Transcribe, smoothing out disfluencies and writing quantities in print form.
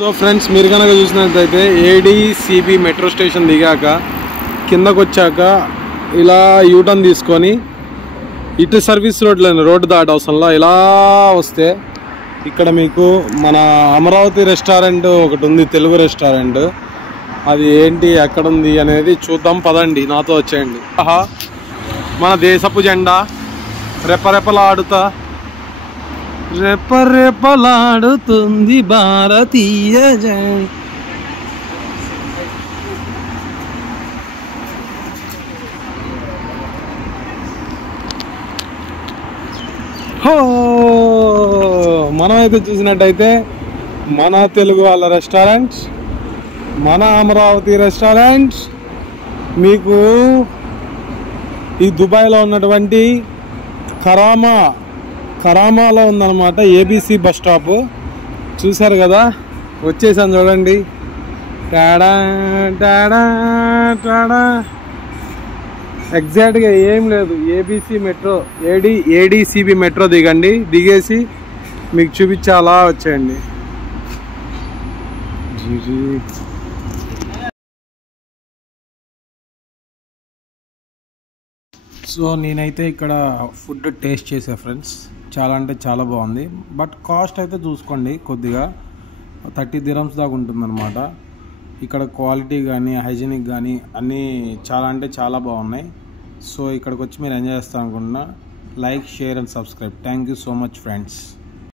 So friends, మీరు కనుక చూసినట్లయితే ఏడీసీబీ మెట్రో స్టేషన్ దిగాక కిందకు వచ్చాక ఇలా యూటర్న్ తీసుకొని ఇటు సర్వీస్ రోడ్డు దాటవసరంలో ఇలా వస్తే ఇక్కడ మీకు మన అమరావతి రెస్టారెంట్ ఒకటి ఉంది, తెలుగు రెస్టారెంట్. అది ఏంటి, ఎక్కడుంది అనేది చూద్దాం, పదండి, నాతో వచ్చేయండి. మన దేశపు జెండా రెపరెపలాడుతా రెపరెపలాడుతుంది భారతీయ జెండా. మనమైతే చూసినట్టయితే మన తెలుగు వాళ్ళ రెస్టారెంట్, మన అమరావతి రెస్టారెంట్ మీకు ఈ దుబాయ్లో ఉన్నటువంటి కరామాలో ఉందన్నమాట. ఏబీసీ బస్ స్టాప్ చూసారు కదా, వచ్చేసాను చూడండి. Tada Tada Tada. ఎగ్జాక్ట్గా ఏం లేదు, ఏబీసీ మెట్రో ఏడీసీబీ మెట్రో దిగండి, దిగేసి మీకు చూపించి అలా వచ్చేయండి. సో నేనైతే ఇక్కడ ఫుడ్ టేస్ట్ చేసా ఫ్రెండ్స్, చాలా అంటే చాలా బాగుంది. బట్ కాస్ట్ అయితే చూసుకోండి, కొద్దిగా 30 dirhams దాకా ఉంటుందన్నమాట. ఇక్కడ క్వాలిటీ కానీ హైజీనిక్ కానీ అన్నీ చాలా అంటే చాలా బాగున్నాయి. సో ఇక్కడికి వచ్చి మీరు ఎంజాయ్ చేస్తాను అనుకుంటున్నా. Like, share and subscribe. Thank you so much friends.